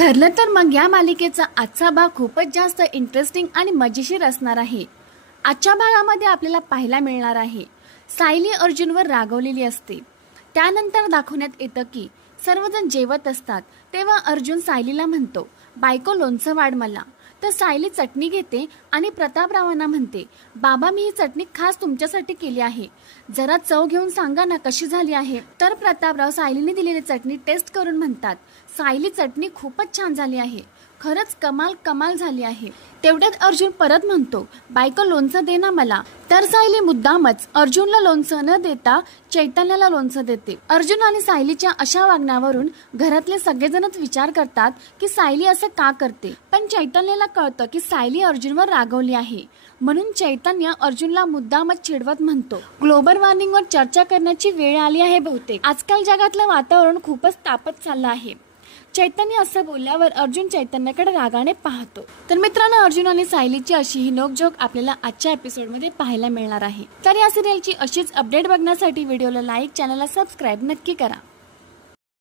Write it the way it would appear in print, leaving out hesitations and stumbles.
ठरलं तर मग या मालिकेचा आजचा भाग खूपच जास्त इंटरेस्टिंग आणि मजेशीर असणार आहे। आजच्या भागामध्ये आपल्याला पाहायला मिळणार आहे सायली अर्जुनवर रागवलेली असते। त्यानंतर दाखवण्यात येतं की सर्वजण जेवत असतात तेव्हा अर्जुन सायलीला म्हणतो, बायको लोणचं वाढ मला। तर सायली चटणी घेते आणि प्रतापरावांना म्हणते, बाबा मी ही चटणी खास तुमच्यासाठी केली आहे, जरा चव घेऊन सांगा ना कशी झाली आहे। तर प्रतापराव सायलीने दिलेली चटणी टेस्ट करून म्हणतात, सायली चटणी खूपच छान झाली आहे, खरंच कमाल झाली आहे। तेवढ्यात अर्जुन परत म्हणतो, बायको लोणचं दे ना मला। तर सायली मुद्दामच अर्जुनला लोणचं न देता चैतन्याला लोणचं देते। अर्जुन आणि सायलीच्या अशा वागण्यावरून घरातले सगळेजणच विचार करतात की सायली असं का करते, पण चैतन्याला कळतं की सायली अर्जुनवर रागवली आहे, म्हणून चैतन्य अर्जुनला मुद्दामच चिडवत म्हणतो, ग्लोबल वॉर्मिंगवर चर्चा करण्याची वेळ आली आहे बहुतेक, आजकाल जगातलं वातावरण खूपच तापत चाललं आहे। चैतन्य असं बोलल्यावर अर्जुन चैतन्याकडे रागाने पाहतो। तर मित्रांनो, अर्जुन आणि सायलीची अशी ही नोकझोक आपल्याला आजच्या एपिसोडमध्ये पाहायला मिळणार आहे। तर या सिरियलची अशीच अपडेट बघण्यासाठी व्हिडिओला लाईक, चॅनलला सबस्क्राईब नक्की करा।